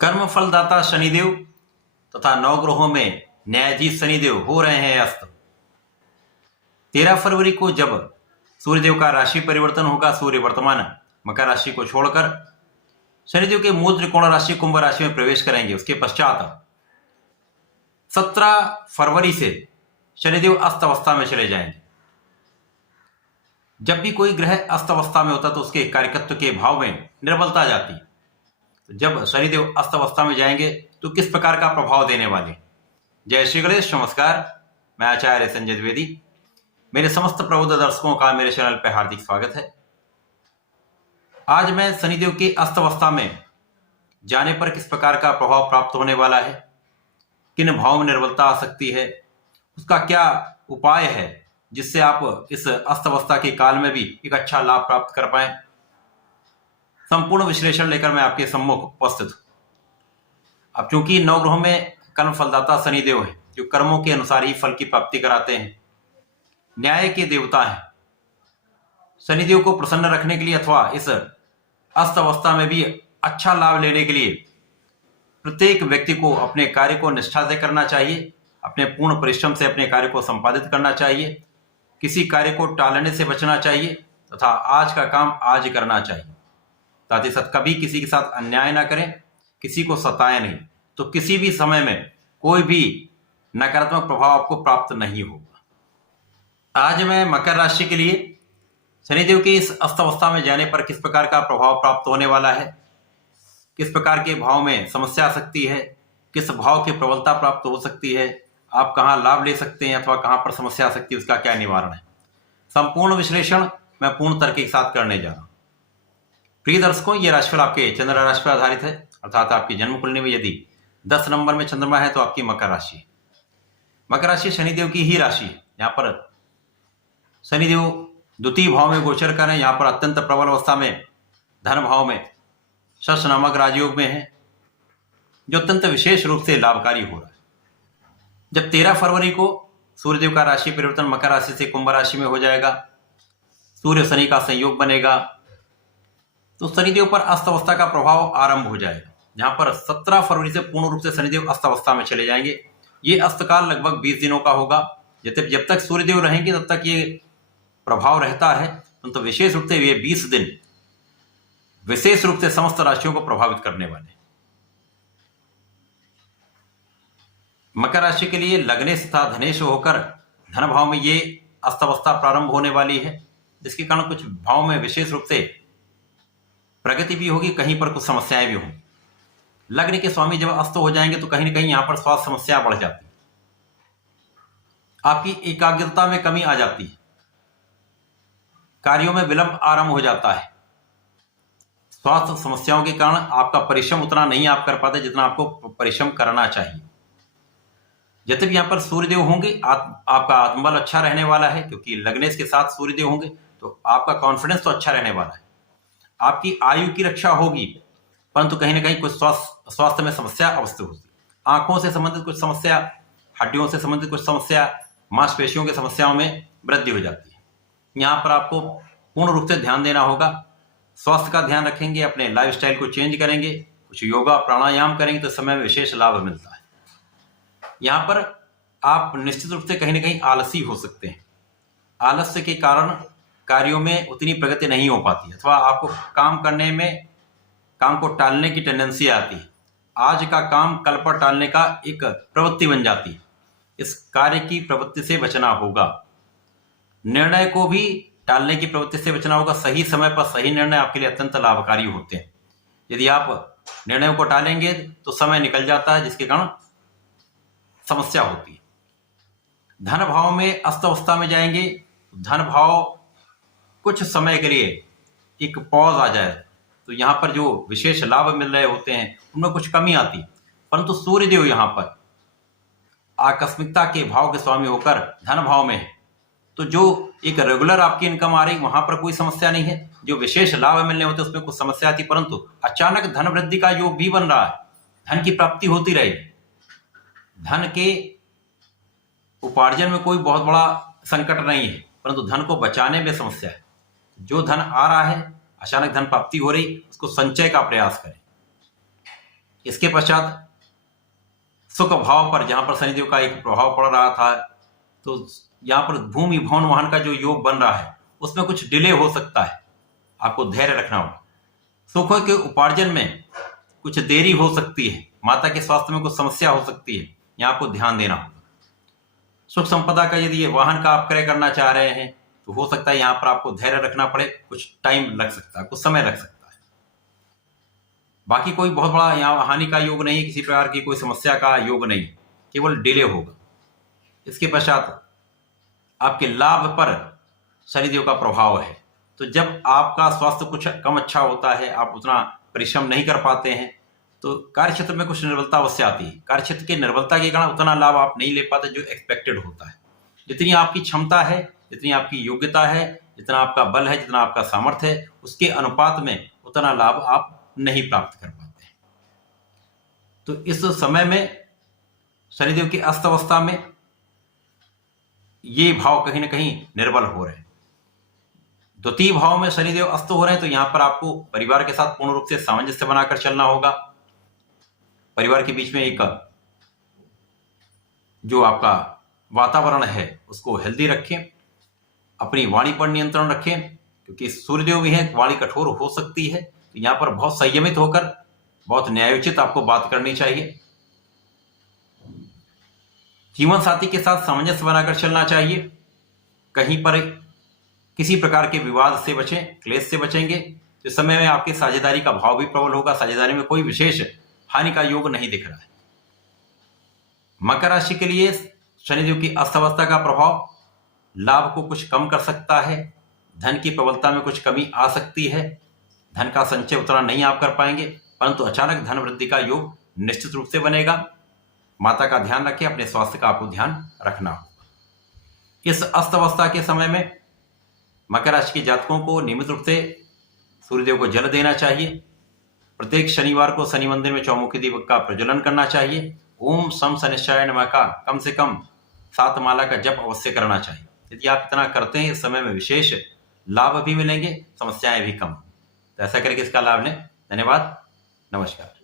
कर्म फलदाता शनिदेव तथा नवग्रहों में न्यायाधीश शनिदेव हो रहे हैं अस्त। 13 फरवरी को जब सूर्यदेव का राशि परिवर्तन होगा, सूर्य वर्तमान मकर राशि को छोड़कर शनिदेव के मूल त्रिकोण राशि कुंभ राशि में प्रवेश करेंगे। उसके पश्चात 17 फरवरी से शनिदेव अस्त अवस्था में चले जाएंगे। जब भी कोई ग्रह अस्त अवस्था में होता तो उसके कार्यकत्व के भाव में निर्बलता आ जाती। तो जब शनिदेव अस्त अवस्था में जाएंगे तो किस प्रकार का प्रभाव देने वाले। जय श्री गणेश, नमस्कार। मैं आचार्य संजय द्विवेदी। मेरे समस्त प्रबुद्ध दर्शकों का मेरे चैनल पर हार्दिक स्वागत है। आज मैं शनिदेव के अस्त अवस्था में जाने पर किस प्रकार का प्रभाव प्राप्त होने वाला है, किन भाव में निर्बलता आ सकती है, उसका क्या उपाय है जिससे आप इस अस्त अवस्था के काल में भी एक अच्छा लाभ प्राप्त कर पाए, संपूर्ण विश्लेषण लेकर मैं आपके सम्मुख उपस्थित हूं। अब चूंकि नवग्रहों में कर्म फलदाता शनिदेव है, जो कर्मों के अनुसार ही फल की प्राप्ति कराते हैं, न्याय के देवता हैं। शनिदेव को प्रसन्न रखने के लिए अथवा इस अस्त अवस्था में भी अच्छा लाभ लेने के लिए प्रत्येक व्यक्ति को अपने कार्य को निष्ठा से करना चाहिए, अपने पूर्ण परिश्रम से अपने कार्य को संपादित करना चाहिए, किसी कार्य को टालने से बचना चाहिए तथा आज का काम आज करना चाहिए। साथ ही साथ कभी किसी के साथ अन्याय ना करें, किसी को सताएं नहीं, तो किसी भी समय में कोई भी नकारात्मक प्रभाव आपको प्राप्त नहीं होगा। आज मैं मकर राशि के लिए शनिदेव के इस अस्त अवस्था में जाने पर किस प्रकार का प्रभाव प्राप्त होने वाला है, किस प्रकार के भाव में समस्या आ सकती है, किस भाव की प्रबलता प्राप्त हो सकती है, आप कहाँ लाभ ले सकते हैं अथवा कहाँ पर समस्या आ सकती है, उसका क्या निवारण है, संपूर्ण विश्लेषण मैं पूर्ण तर्क के साथ करने जा रहा हूं। प्रिय दर्शकों, ये राशिफल आपके चंद्र राशि पर आधारित है, अर्थात आपकी जन्म कुंडली में यदि 10 नंबर में चंद्रमा है तो आपकी मकर राशि है। मकर राशि शनिदेव की ही राशि है। यहाँ पर शनिदेव द्वितीय भाव में गोचर कर रहे हैं। यहाँ पर अत्यंत प्रबल अवस्था में धन भाव में शश नामक राजयोग में है, जो अत्यंत विशेष रूप से लाभकारी हो रहा है। जब 13 फरवरी को सूर्यदेव का राशि परिवर्तन मकर राशि से कुंभ राशि में हो जाएगा, सूर्य शनि का संयोग बनेगा, तो शनिदेव पर अस्त अवस्था का प्रभाव आरंभ हो जाएगा। जहां पर 17 फरवरी से पूर्ण रूप से शनिदेव अस्त अवस्था में चले जाएंगे। ये अस्तकाल लगभग 20 दिनों का होगा। जब तक सूर्यदेव रहेंगे तब तक ये प्रभाव रहता है, तो विशेष रूप से ये 20 दिन विशेष रूप से समस्त राशियों को प्रभावित करने वाले। मकर राशि के लिए लग्नेश तथा धनेश होकर धन भाव में ये अस्त अवस्था प्रारंभ होने वाली है, जिसके कारण कुछ भाव में विशेष रूप से प्रगति भी होगी, कहीं पर कुछ समस्याएं भी होंगी। लग्न के स्वामी जब अस्त हो जाएंगे तो कहीं ना कहीं यहां पर स्वास्थ्य समस्या बढ़ जाती है, आपकी एकाग्रता में कमी आ जाती है, कार्यों में विलंब आरंभ हो जाता है। स्वास्थ्य समस्याओं के कारण आपका परिश्रम उतना नहीं आप कर पाते जितना आपको परिश्रम करना चाहिए। जब भी यहां पर सूर्यदेव होंगे आपका आत्मबल अच्छा रहने वाला है, क्योंकि लग्नेश के साथ सूर्यदेव होंगे तो आपका कॉन्फिडेंस तो अच्छा रहने वाला है। आपकी आयु की रक्षा होगी, परंतु कहीं ना कहीं कुछ स्वास्थ्य में समस्या अवश्य होगी। आंखों से संबंधित कुछ समस्या, हड्डियों से संबंधित कुछ समस्या, मांसपेशियों की समस्याओं में वृद्धि हो जाती है। यहाँ पर आपको पूर्ण रूप से ध्यान देना होगा। स्वास्थ्य का ध्यान रखेंगे, अपने लाइफस्टाइल को चेंज करेंगे, कुछ योगा प्राणायाम करेंगे तो समय में विशेष लाभ मिलता है। यहाँ पर आप निश्चित रूप से कहीं ना कहीं आलसी हो सकते हैं। आलस्य के कारण कार्यों में उतनी प्रगति नहीं हो पाती, अथवा आपको काम करने में काम को टालने की टेंडेंसी आती है। आज का काम कल पर टालने का एक प्रवृत्ति बन जाती है। इस कार्य की प्रवृत्ति से बचना होगा। निर्णय को भी टालने की प्रवृत्ति से बचना होगा। सही समय पर सही निर्णय आपके लिए अत्यंत लाभकारी होते हैं। यदि आप निर्णयों को टालेंगे तो समय निकल जाता है, जिसके कारण समस्या होती है। धन भाव में अस्त अवस्था में जाएंगे, धन भाव कुछ समय के लिए एक पॉज आ जाए तो यहाँ पर जो विशेष लाभ मिल रहे होते हैं उनमें कुछ कमी आती, परंतु सूर्यदेव यहाँ पर आकस्मिकता के भाव के स्वामी होकर धन भाव में है, तो जो एक रेगुलर आपकी इनकम आ रही वहां पर कोई समस्या नहीं है। जो विशेष लाभ मिलने होते उसमें कुछ समस्या आती, परंतु अचानक धन वृद्धि का योग भी बन रहा है, धन की प्राप्ति होती रहेगी। धन के उपार्जन में कोई बहुत बड़ा संकट नहीं है, परंतु धन को बचाने में समस्या है। जो धन आ रहा है, अचानक धन प्राप्ति हो रही, उसको संचय का प्रयास करें। इसके पश्चात सुख भाव पर जहां पर शनिदेव का एक प्रभाव पड़ रहा था, तो यहाँ पर भूमि भवन वाहन का जो योग बन रहा है उसमें कुछ डिले हो सकता है, आपको धैर्य रखना होगा। सुख के उपार्जन में कुछ देरी हो सकती है, माता के स्वास्थ्य में कुछ समस्या हो सकती है, यहाँ आपको ध्यान देना होगा। सुख संपदा का यदि ये वाहन का आप क्रय करना चाह रहे हैं तो हो सकता है यहाँ पर आपको धैर्य रखना पड़े, कुछ टाइम लग सकता है, कुछ समय लग सकता है। बाकी कोई बहुत बड़ा यहाँ हानि का योग नहीं, किसी प्रकार की कोई समस्या का योग नहीं, केवल डिले होगा। इसके पश्चात आपके लाभ पर शनिदेव का प्रभाव है, तो जब आपका स्वास्थ्य कुछ कम अच्छा होता है, आप उतना परिश्रम नहीं कर पाते हैं, तो कार्य क्षेत्र में कुछ निर्बलता अवश्य आती है। कार्य क्षेत्र की निर्बलता के कारण उतना लाभ आप नहीं ले पाते जो एक्सपेक्टेड होता है। जितनी आपकी क्षमता है, जितनी आपकी योग्यता है, जितना आपका बल है, जितना आपका सामर्थ्य है, उसके अनुपात में उतना लाभ आप नहीं प्राप्त कर पाते हैं। तो इस समय में शनिदेव की अस्त अवस्था में ये भाव कहीं ना कहीं निर्बल हो रहे हैं। द्वितीय भाव में शनिदेव अस्त हो रहे हैं, तो यहां पर आपको परिवार के साथ पूर्ण रूप से सामंजस्य बनाकर चलना होगा। परिवार के बीच में एक जो आपका वातावरण है उसको हेल्दी रखें, अपनी वाणी पर नियंत्रण रखें, क्योंकि सूर्यदेव भी है, वाणी कठोर हो सकती है, तो यहां पर बहुत संयमित होकर बहुत न्यायोचित आपको बात करनी चाहिए। जीवन साथी के साथ सामंजस्य बनाकर चलना चाहिए, कहीं पर किसी प्रकार के विवाद से बचें, क्लेश से बचेंगे तो समय में आपकी साझेदारी का भाव भी प्रबल होगा। साझेदारी में कोई विशेष हानि का योग नहीं दिख रहा है। मकर राशि के लिए शनिदेव की अस्थावस्था का प्रभाव लाभ को कुछ कम कर सकता है, धन की प्रबलता में कुछ कमी आ सकती है, धन का संचय उतना नहीं आप कर पाएंगे, परंतु अचानक धन वृद्धि का योग निश्चित रूप से बनेगा। माता का ध्यान रखें, अपने स्वास्थ्य का आपको ध्यान रखना होगा। इस अस्थावस्था के समय में मकर राशि के जातकों को नियमित रूप से सूर्यदेव को जल देना चाहिए। प्रत्येक शनिवार को शनि मंदिर में चौमुखी दीपक का प्रज्वलन करना चाहिए। ओम सम शनिश्चराय नमः का कम से कम 7 माला का जप अवश्य करना चाहिए। यदि आप इतना करते हैं, इस समय में विशेष लाभ भी मिलेंगे, समस्याएं भी कम। तो ऐसा करके इसका लाभ लें। धन्यवाद, नमस्कार।